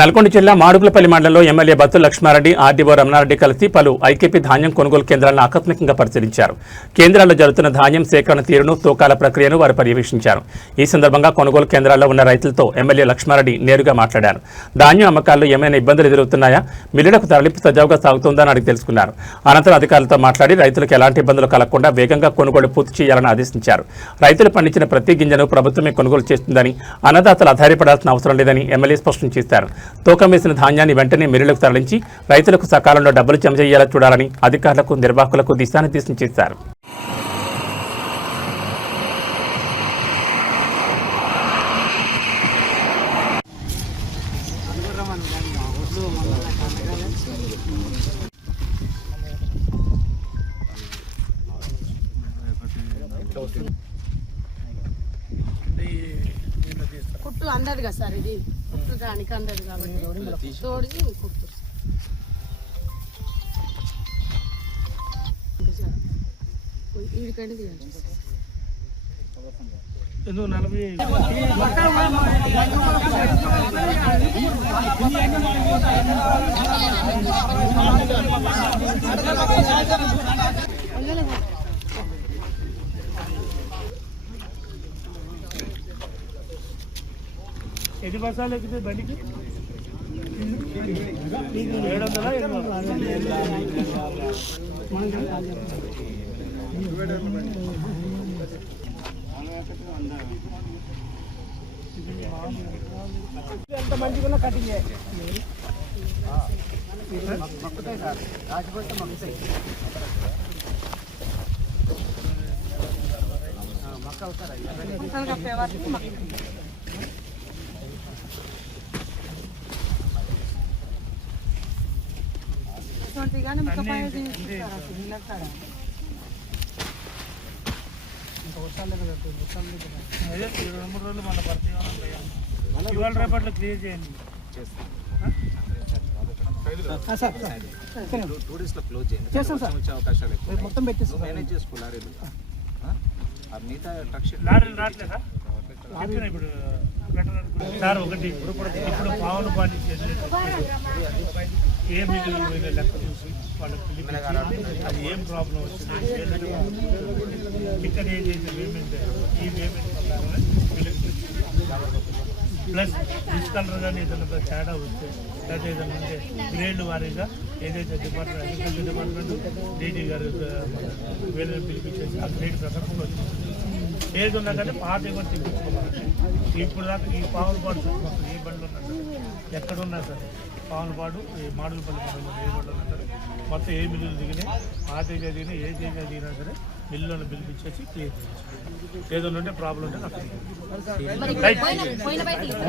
నల్గొండ జిల్లా మాడుగులపల్లి మండలంలో MLA Battula Lakshma Reddy, RDO Ramanareddy కలిసి పలు ఐకేపీ ధాన్యం కొనుగోలు కేంద్రాలను ఆకస్మికంగా పరిశీలించారు. కేంద్రాల్లో జరుగుతున్న ధాన్యం సేకరణ తీరును, తూకాల ప్రక్రియను వారు పర్యవేక్షించారు. ఈ సందర్భంగా కొనుగోలు కేంద్రాల్లో ఉన్న రైతులతో ఎమ్మెల్యే లక్ష్మారెడ్డి నేరుగా మాట్లాడారు. ధాన్యం అమ్మకాల్లో ఏమైనా ఇబ్బందులు ఎదురవుతున్నాయా, మిల్లులకు తరలింపు సజావుగా సాగుతుందా అని అడిగి తెలుసుకున్నారు. అనంతరం అధికారులతో మాట్లాడి రైతులకు ఎలాంటి ఇబ్బందులు కలగకుండా వేగంగా కొనుగోలు పూర్తి చేయాలని ఆదేశించారు. రైతులు పండించిన ప్రతి గింజను ప్రభుత్వమే కొనుగోలు చేస్తుందని, అన్నదాతలు ఆధారపడాల్సిన అవసరం లేదని ఎమ్మెల్యే స్పష్టం చేశారు. తూకం వేసిన ధాన్యాన్ని వెంటనే మిల్లులకు తరలించి రైతులకు సకాలంలో డబ్బులు జమ చేయాలని చూడాలని అధికారులకు, నిర్వాహకులకు దిశానిర్దేశం చేశారు. కుట్టు అందదు కదా సార్, ఇది కుట్టు దానికి అందదు కాబట్టి తోడి కుట్టు వీడికండి తీయాలి. ఎన్ని బస్సాలు ఎక్కితే బండికి 700 ఎంత మంచిగా కటింగ్ మక్కుతాయి సార్, రాకపోతే మక్కుతాయి. మక్క అవుతారా ఇవాళ రేపట్లో క్లియర్ చేయండి. మొత్తం పెట్టేసి మేనేజ్ చేసుకోవాలి. లారీలు రావట్లేదా ఇప్పుడు సార్? ఒకటి ఇప్పుడు పావులు పాటి ఏం లెక్క చూసి వాళ్ళకి పిలిపించి అది ఏం ప్రాబ్లం వచ్చింది, ఇక్కడ ఏదైతే పేమెంట్ ఈ పేమెంట్ ప్రకారమే ప్లస్ డిస్కలర్ కానీ ఏదైనా తేడా వస్తే లేదా ఏదైనా ఉంటే గ్రేడ్ వారీగా ఏదైతే డిపార్ట్మెంట్ అగ్రికల్చర్ డిపార్ట్మెంట్ డీడీ గారు వీళ్ళని పిలిపించేసి ఆ గ్రేడ్ ప్రకారం వచ్చింది. ఏది ఉన్నా కానీ పాత కూడా తెప్పించుకోవాలి. ఇప్పుడు దాకా ఈ పావులపాడు చుట్టుపక్కల ఏ బండ్లు ఉన్నా సరే, ఎక్కడున్నా సరే పావులపాడు ఈ మాడుగులపల్లి మండలంలో ఏ బండ్లు ఉన్నా సరే మొత్తం ఏ మిల్లులు దిగినాయి, పాత దిగినాయి, ఏ తేజా దిగినా సరే మిల్లులను పిలిపించేసి క్లియర్ చేయాలి. ఏదైనా ఉంటే ప్రాబ్లం ఉంటే నాకు